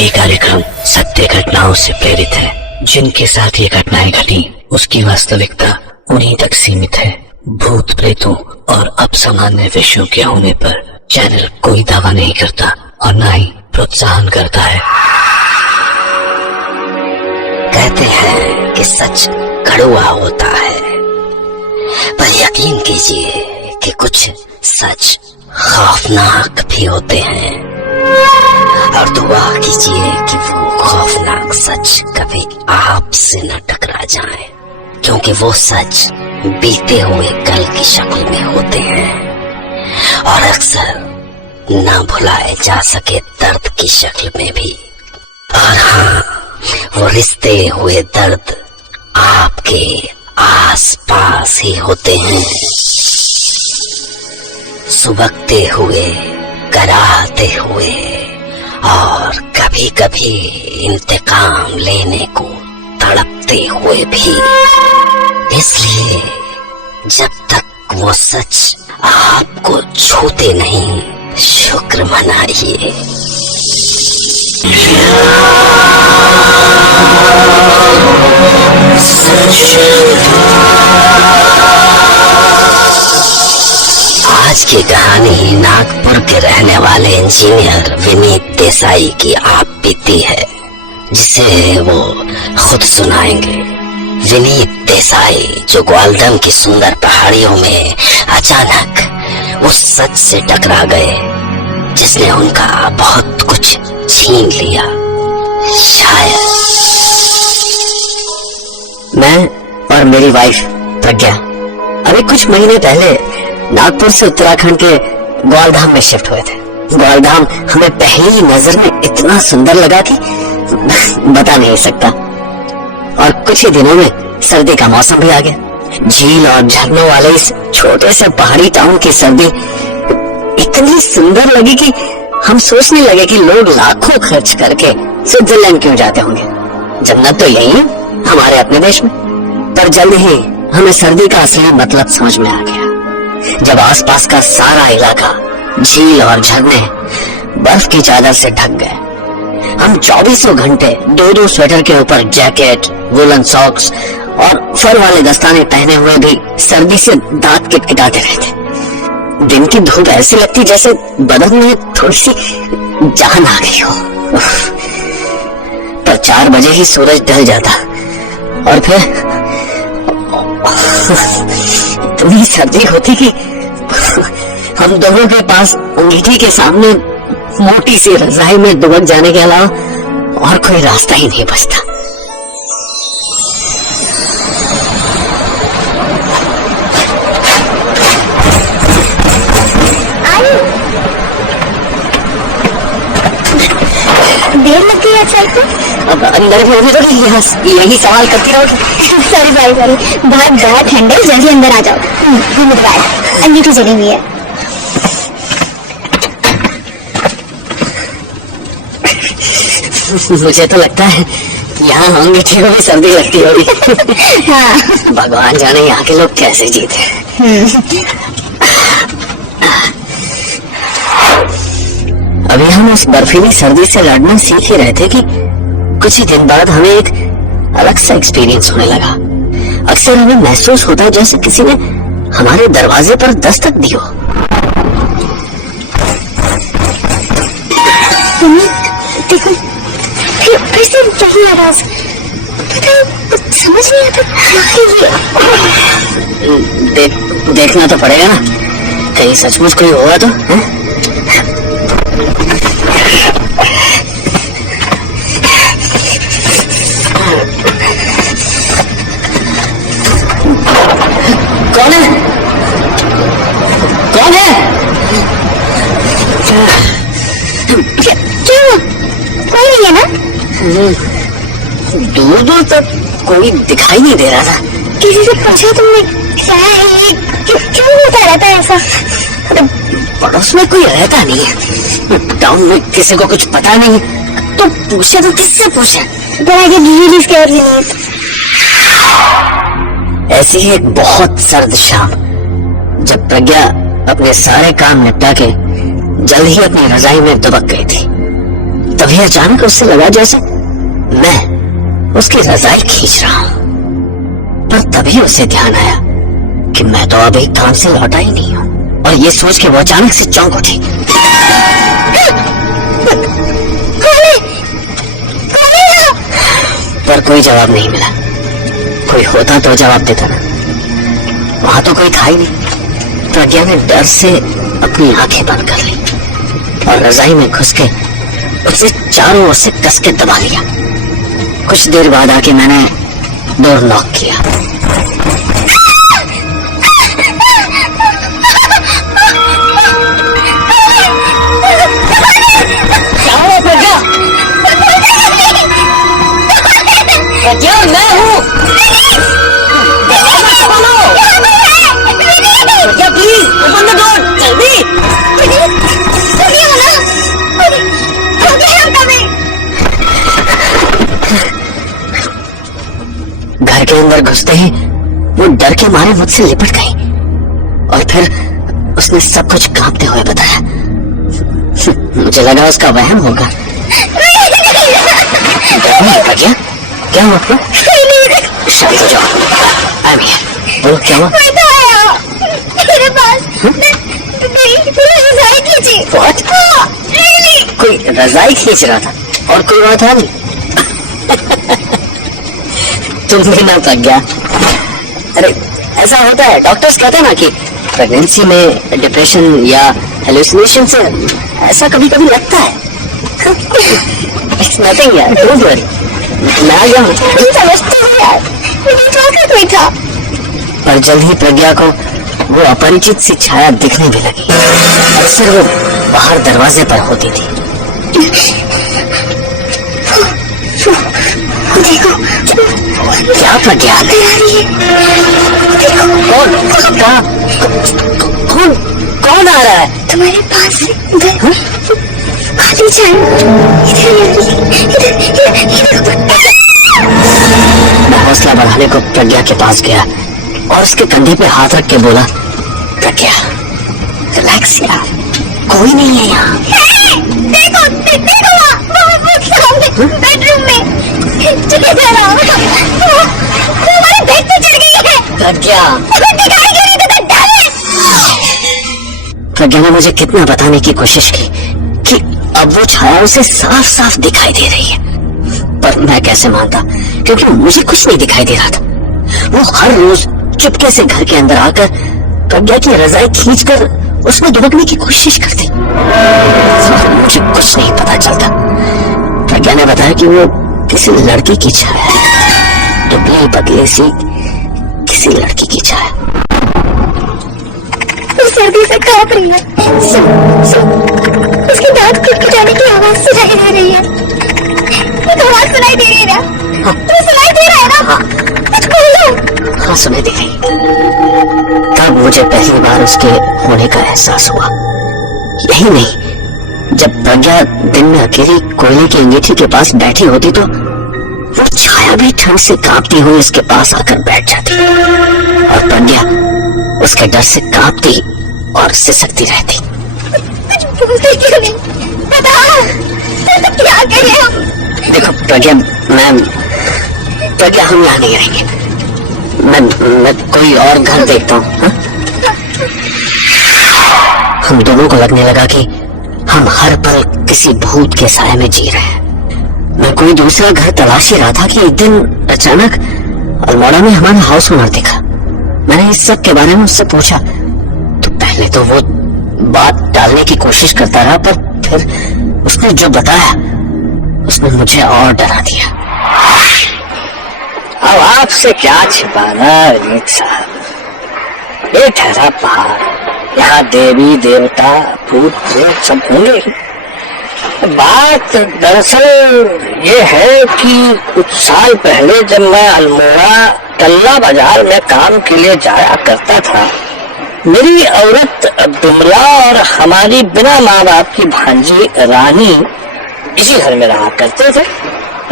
ये कार्यक्रम सत्य घटनाओं से प्रेरित है। जिनके साथ ये घटनाएं घटी उसकी वास्तविकता उन्हीं तक सीमित है। भूत प्रेतों और अपसामान्य विषयों के होने पर चैनल कोई दावा नहीं करता और न ही प्रोत्साहन करता है। कहते हैं कि सच कड़वा होता है, पर यकीन कीजिए कि कुछ सच खौफनाक भी होते हैं। और दुआ कीजिए कि वो खौफनाक सच कभी आपसे न टकरा जाए, क्योंकि वो सच बीते हुए कल की शक्ल में होते हैं और अक्सर ना भुलाए जा सके दर्द की शक्ल में भी। और हाँ, वो रिश्ते हुए दर्द आपके आस पास ही होते हैं, सुबकते हुए, कराहते हुए और कभी कभी इंतकाम लेने को तड़पते हुए भी। इसलिए जब तक वो सच आपको छूते नहीं, शुक्र मनाइए। आज की कहानी नागपुर के रहने वाले इंजीनियर विनीत देसाई की आप बीती है, जिसे वो खुद सुनाएंगे। विनीत देसाई जो ग्वालदम की सुंदर पहाड़ियों में अचानक उस सच से टकरा गए जिसने उनका बहुत कुछ छीन लिया। शायद मैं और मेरी वाइफ प्रज्ञा अभी कुछ महीने पहले नागपुर से उत्तराखंड के ग्वालधाम में शिफ्ट हुए थे। ग्वालधाम हमें पहली नजर में इतना सुंदर लगा कि बता नहीं सकता। और कुछ ही दिनों में सर्दी का मौसम भी आ गया। झील और झरनों वाले इस छोटे से पहाड़ी टाउन की सर्दी इतनी सुंदर लगी कि हम सोचने लगे कि लोग लाखों खर्च करके स्विट्जरलैंड क्यों जाते होंगे। जन्नत तो यही है हमारे अपने देश में। पर जल्द ही हमें सर्दी का असली मतलब समझ में आ गया, जब आसपास का सारा इलाका झील और झरने बर्फ की चादर से ढक गए। हम 24 घंटे दो स्वेटर के ऊपर जैकेट, वुलन सॉक्स और फर वाले दस्ताने पहने हुए भी सर्दी से दांत किटकिटाते रहते। दिन की धूप ऐसी लगती जैसे बदन में थोड़ी सी जान आ गई हो। पर 4 बजे ही सूरज ढल जाता और फिर इतनी सर्दी होती कि हम दोनों के पास अंगीठी के सामने मोटी सी रजाई में दुबक जाने के अलावा और कोई रास्ता ही नहीं बचता। देर लग गई है चाय को। अब अंदर भी होगी तो यही सवाल करती रहोगी। सॉरी बहुत ठंड है, जल्दी अंदर आ जाओ। अंगीठी जली हुई है। मुझे तो लगता है यहाँ अंगीठी को भी सर्दी लगती होगी। हाँ। भगवान जाने यहाँ के लोग कैसे जीते। अभी हम उस बर्फीली सर्दी से लड़ना सीख ही रहे थे कि कुछ ही दिन बाद हमें एक अलग सा एक्सपीरियंस होने लगा। अक्सर हमें महसूस होता है जैसे किसी ने हमारे दरवाजे पर दस्तक दी हो। देखो फिर से यही आवाज, पता है कुछ समझ नहीं आता। देखना तो पड़ेगा ना, कहीं सचमुच कोई होगा तो है? कौन है? कौन है? क्यों? कोई नहीं है ना? दूर दूर तक कोई दिखाई नहीं दे रहा था। किसी से पूछा तुमने क्या है ये? क्यों होता रहता है ऐसा? पड़ोस में कोई रहता नहीं है, टाउन में किसी को कुछ पता नहीं, तो पूछे तो किससे पूछे? ऐसी ही एक बहुत सर्द शाम, जब प्रज्ञा अपने सारे काम निपटा के जल्द ही अपनी रजाई में दुबक गई थी, तभी अचानक उससे लगा जैसे मैं उसकी रजाई खींच रहा हूं। पर तभी उसे ध्यान आया कि मैं तो अभी काम से लौटा ही नहीं हूं, और ये सोच के वो अचानक से चौंक उठी। पर कोई जवाब नहीं मिला। कोई होता तो जवाब देता ना, वहां तो कोई था ही नहीं। प्रज्ञा ने डर से अपनी आंखें बंद कर ली और रजाई में घुस के उसे चारों ओर से कस के दबा लिया। कुछ देर बाद आके मैंने डोर लॉक किया। क्या हुआ प्रज्ञा? प्रज्ञा, मैं हूँ। दरवाजा खोलो। प्रज्ञा प्लीज ओपन द डोर, जल्दी। घर के अंदर घुसते ही वो डर के मारे मुझसे लिपट गई और फिर उसने सब कुछ कांपते हुए बताया। मुझे लगा उसका वहम होगा। प्रज्ञा, क्या हुआ? शांत हो जाओ। बोलो क्या हुआ? मेरे पास रजाई खींची। What? कोई रजाई खींच रहा था और कोई और था नहीं? तुम भी ना प्रज्ञा। अरे ऐसा होता है, डॉक्टर्स कहते हैं ना कि प्रेगनेंसी में डिप्रेशन या हेलुसिनेशन से ऐसा कभी कभी लगता है। It's nothing यार, डोंट वरी। मैं आ गया हूँ। कोई था। पर जल्द ही प्रज्ञा को वो अपरिचित सी छाया दिखने भी लगी। अक्सर वो बाहर दरवाजे पर होती थी। देखो क्या प्रज्ञा? कौन आ रहा है? तुम्हारे पास से उधर खाली मैं हौसला बढ़ाने को प्रज्ञा के पास गया और उसके कंधे पे हाथ रख के बोला, प्रज्ञा रिलैक्स यार, कोई नहीं है यहाँ। देखो सामने बेडरूम में चले जा रहा वो हमारे बेड पे चढ़ गई है। प्रज्ञा, दिखाई दे रही तो प्रज्ञा ने मुझे कितना बताने की कोशिश की कि अब वो छाया उसे साफ साफ दिखाई दे रही है, पर मैं कैसे मानता, क्योंकि मुझे कुछ नहीं दिखाई दे रहा था। वो हर रोज चुपके से घर के अंदर आकर प्रज्ञा की रजाई खींचकर उसमें दुबकने की कोशिश करती। मुझे कुछ नहीं पता चलता। प्रज्ञा ने बताया कि वो किसी लड़की की छाया है, दुबली पतली सी किसी लड़की की छाया। सर्दी से कांप रही है। उसके दांत खटखटाने की आवाज सुनाई दे रही है। तो आवाज सुनाई दे रही है ना? तो सुनाई दे रहा है ना? कुछ बोलो। हाँ सुनाई दे रही। तब मुझे पहली बार उसके होने का एहसास हुआ। यही नहीं, जब प्रज्ञा दिन में अकेली कोयले की अंगीठी के पास बैठी होती तो वो छाया भी ठंड से कांपती हुई उसके पास आकर बैठ जाती और प्रज्ञा उसके डर से कांपती और सिसकती रहती। कुछ बोलते क्यों नहीं? बताओ तो क्या करें हम? देखो प्रज्ञा, प्रज्ञा हम यहाँ नहीं रहेंगे। मैं कोई और घर देखता हूँ। हम दोनों को लगने लगा कि हम हर पल किसी भूत के साए में जी रहे हैं। मैं कोई दूसरा घर तलाश ही रहा था कि एक दिन अचानक अल्मोड़ा में हमारा हाउस ओनर दिखा। मैंने इस सब के बारे में उससे पूछा तो पहले तो वो बात टालने की कोशिश करता रहा, पर फिर उसने जो बताया उसने मुझे और डरा दिया। अब आपसे क्या छिपाना रीत साहब, ये ठहरा पहाड़, यहाँ देवी देवता भूत प्रेत सब होंगे ही। बात दरअसल ये है कि कुछ साल पहले जब मैं अल्मोड़ा टल्ला बाजार में काम के लिए जाया करता था, मेरी औरत बिमला और हमारी बिना माँ बाप की भांजी रानी इसी घर में रहा करते थे।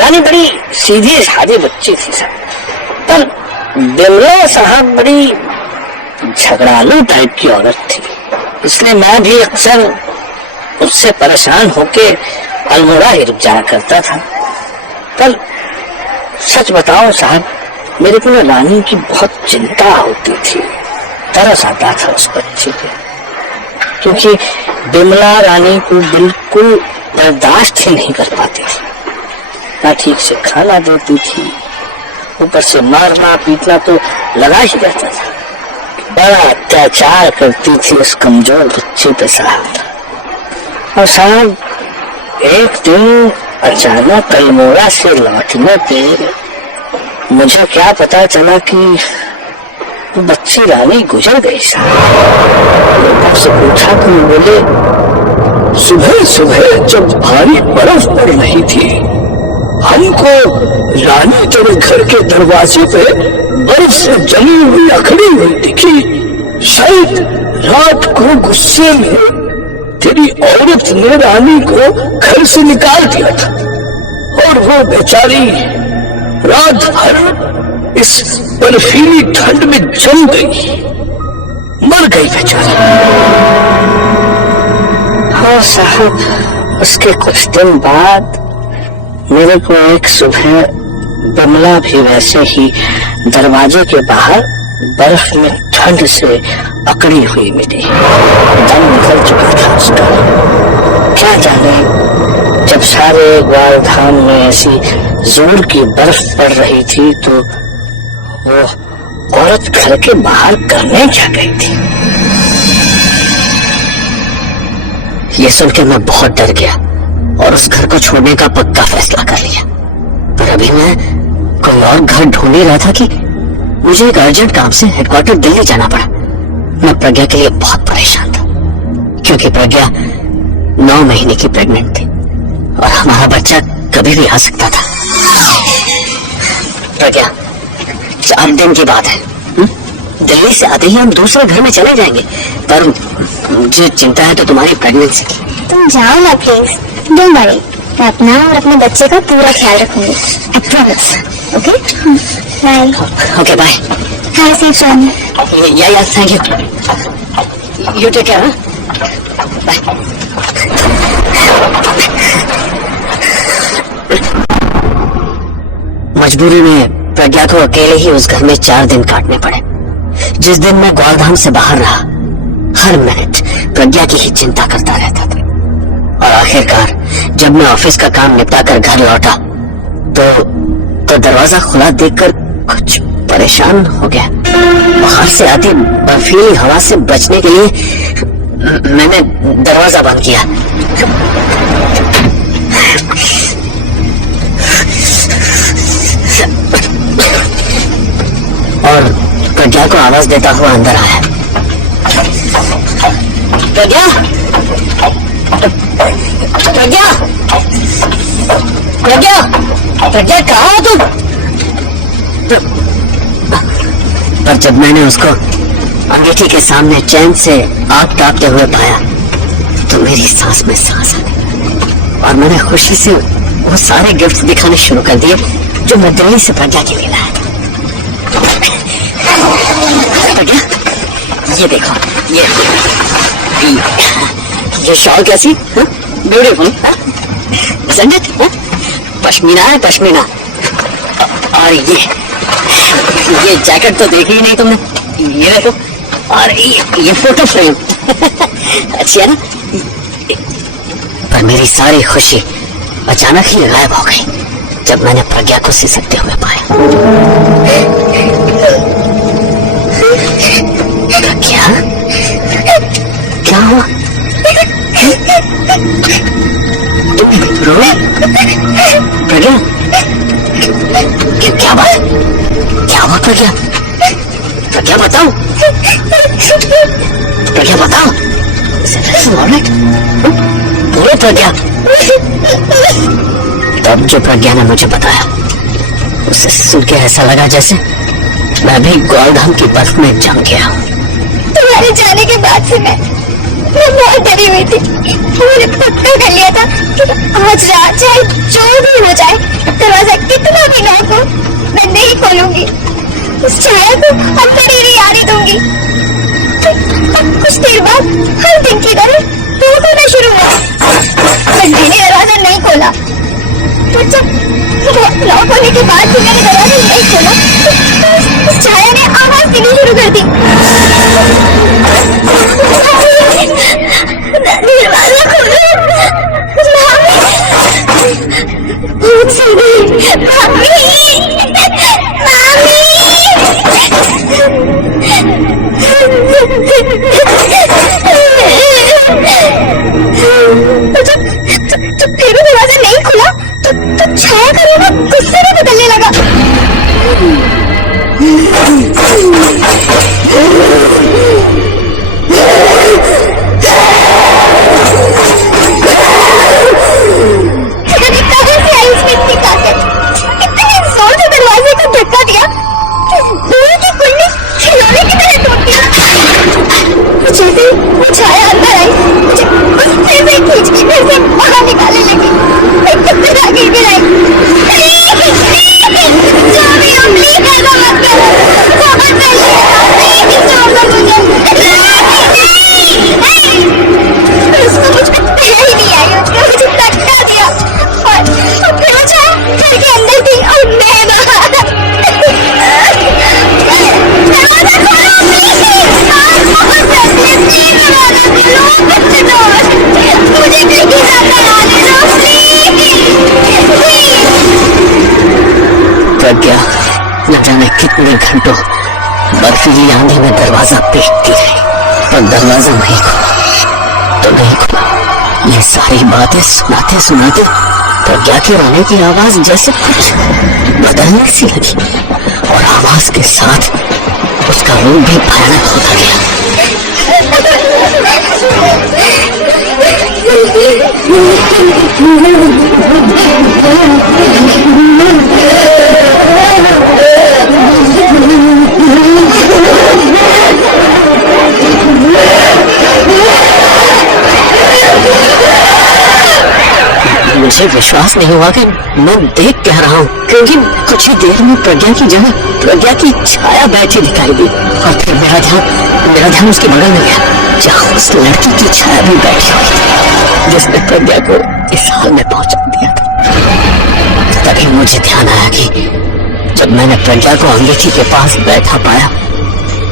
रानी बड़ी सीधी सादी बच्ची थी सर, पर बिमला साहब बड़ी झगड़ालू टाइप की औरत थी, इसलिए मैं भी अक्सर उससे परेशान होके अल्मोड़ा ही रुक जाया करता था। पर सच बताओ साहब, मेरे को ना रानी की बहुत चिंता होती थी, तरस आता था उस बच्चे पे, क्योंकि बिमला रानी को बिल्कुल बर्दाश्त ही नहीं कर पाती थी। ना ठीक से खाना देती थी, ऊपर से मारना पीटना तो लगा ही रहता था। बड़ा अत्याचार करती थी उस कमजोर बच्चे पे साहब। और साहब एक दिन अचानक अल्मोड़ा से लौटने पे मुझे क्या पता चला कि बच्ची रानी गुजर गई साहब। से पूछा तो बोले, सुबह सुबह जब भारी बर्फ पड़ रही थी, हमको रानी तेरे घर के दरवाजे पे बर्फ से जमी हुई अखड़ी हुई दिखी। शायद रात को गुस्से में तेरी औरत ने रानी को घर से निकाल दिया था और वो बेचारी रात भर इस बर्फीली ठंड में जम गई, मर गई बेचारी। हाँ साहब, उसके कुछ दिन बाद मेरे को एक सुबह बिमला भी वैसे ही दरवाजे के बाहर बर्फ में ठंड से अकड़ी हुई मिली। दम निकल चुका था उसका। क्या जाने जब सारे ग्वाल धाम में ऐसी जोर की बर्फ पड़ रही थी तो वो औरत घर के बाहर करने क्या गई थी। ये सुन के मैं बहुत डर गया और उस घर को छोड़ने का पक्का फैसला कर लिया। पर अभी मैं कोई और घर ढूंढ ही रहा था कि मुझे एक अर्जेंट काम से हेडक्वार्टर दिल्ली जाना पड़ा। मैं प्रज्ञा के लिए बहुत परेशान था, क्योंकि प्रज्ञा 9 महीने की प्रेग्नेंट थी और हमारा बच्चा कभी भी आ सकता था। प्रज्ञा, 4 दिन की बात है, दिल्ली से आते ही हम दूसरे घर में चले जाएंगे, पर मुझे चिंता है तो तुम्हारी प्रेगनेंसी की। तुम जाओ ना प्लीज, डोंट वरी, मैं अपना और अपने बच्चे का पूरा ख्याल रखूंगी, I promise. Okay bye. Okay bye. Hi safe journey. Yeah thank you, you take care. Bye. मजबूरी में प्रज्ञा को अकेले ही उस घर में 4 दिन काटने पड़े। जिस दिन मैं ग्वालधाम से बाहर रहा, हर मिनट प्रज्ञा की ही चिंता करता रहता था। और आखिरकार जब मैं ऑफिस का काम निपटा कर घर लौटा तो दरवाजा खुला देखकर कुछ परेशान हो गया। बाहर से आती बर्फीली हवा से बचने के लिए मैंने दरवाजा बंद किया। और प्रज्ञा को आवाज देता हुआ अंदर आया। प्रज्ञा, प्रज्ञा, प्रज्ञा, प्रज्ञा, कहाँ हो तुम? पर जब मैंने उसको अंगीठी के सामने चैन से आग तापते हुए पाया तो मेरी सांस में सांस आ गई और मैंने खुशी से वो सारे गिफ्ट दिखाने शुरू कर दिए जो मैं दिल्ली से प्रज्ञा के लिए लाया था। प्रज्ञा, ये देखो, ये शॉल कैसी? Beautiful, isn't it? पश्मीना है, पश्मीना। और ये जैकेट तो देखी ही नहीं तुमने, ये देखो। और ये फोटो फ्रेम अच्छी है ना? पर मेरी सारी खुशी अचानक ही गायब हो गई जब मैंने प्रज्ञा को सिसकते हुए पाया। प्रज्ञा, क्या हुआ? तुम रो रहे? प्रज्ञा, क्या बात? क्या हुआ प्रज्ञा? प्रज्ञा बताओ, प्रज्ञा बताओ। बोलो प्रज्ञा। तब जो प्रज्ञा ने मुझे बताया उसे सुन के ऐसा लगा जैसे मैं भी ग्वालधाम की बर्फ में जम गया हूँ। तुम्हारे जाने के बाद से मैं बहुत डरी हुई थी। मैंने पक्का कर लिया था कि आज रात चाहे जो भी हो जाए, दरवाजा कितना भी लॉक हो, मैं नहीं खोलूंगी, उस छाया को अंदर ही नहीं आने दूंगी। अब कुछ देर बाद हर दिन की तरह रोज होना शुरू हुआ। मैं मैंने दरवाजा नहीं पर जब लॉक होने के बाद भी मैंने दरवाजा नहीं खोला तो उस छाया ने आवाज देनी शुरू कर दी। दरवाजा खोलो जब फिर भी दरवाजा नहीं खुला तो छाया का रूप गुस्से में बदलने लगा। प्रज्ञा न जाने कितने घंटों बर्फीली आंधी में दरवाजा पीटती रही, पर दरवाजा नहीं खुला तो नहीं खुला। ये सारी बातें सुनाते सुनाते प्रज्ञा के रोने की आवाज जैसे कुछ बदलने सी लगी और आवाज के साथ उसका रूप भी भयानक होता गया। मुझे विश्वास नहीं हुआ कि मैं देख कह रहा हूँ, क्योंकि कुछ ही देर में प्रज्ञा की जगह प्रज्ञा की छाया बैठी दिखाई दी और फिर मेरा ध्यान उसके बगल में गया जहाँ उस लड़की की छाया भी बैठी हुई थी जिसने प्रज्ञा को इस हाल में पहुंचा दिया था। तभी मुझे ध्यान आया कि जब मैंने प्रज्ञा को अंगीठी के पास बैठा पाया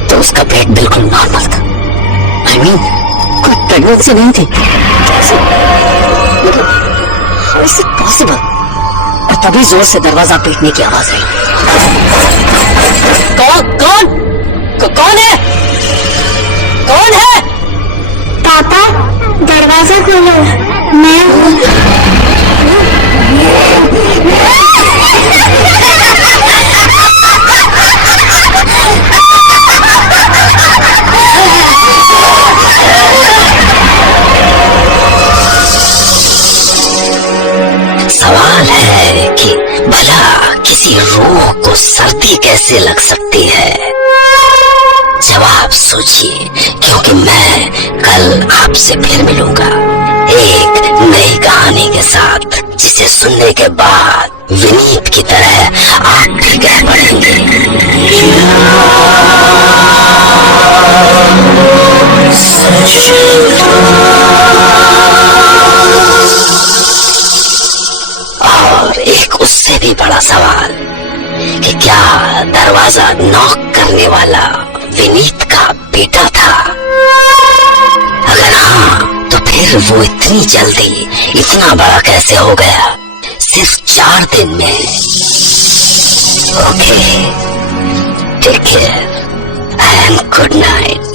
तो उसका पेट बिल्कुल नॉर्मल था। I mean, कोई प्रेगनेंसी नहीं थी। How is it possible? और तभी जोर से दरवाजा पीटने की आवाज आई। कौन है? कौन है? पापा दरवाजा खोलो, मैं हूँ। सवाल है कि भला किसी रूह को सर्दी कैसे लग सकती है? जवाब सोचिए, क्योंकि मैं कल आपसे फिर मिलूंगा एक नई कहानी के साथ, जिसे सुनने के बाद विनीत की तरह आप भी कह पड़ेंगे। और एक उससे भी बड़ा सवाल कि क्या दरवाजा नॉक करने वाला विनीत का बेटा था? अगर हाँ, तो फिर वो इतनी जल्दी इतना बड़ा कैसे हो गया सिर्फ 4 दिन में? Okay, take care and good night.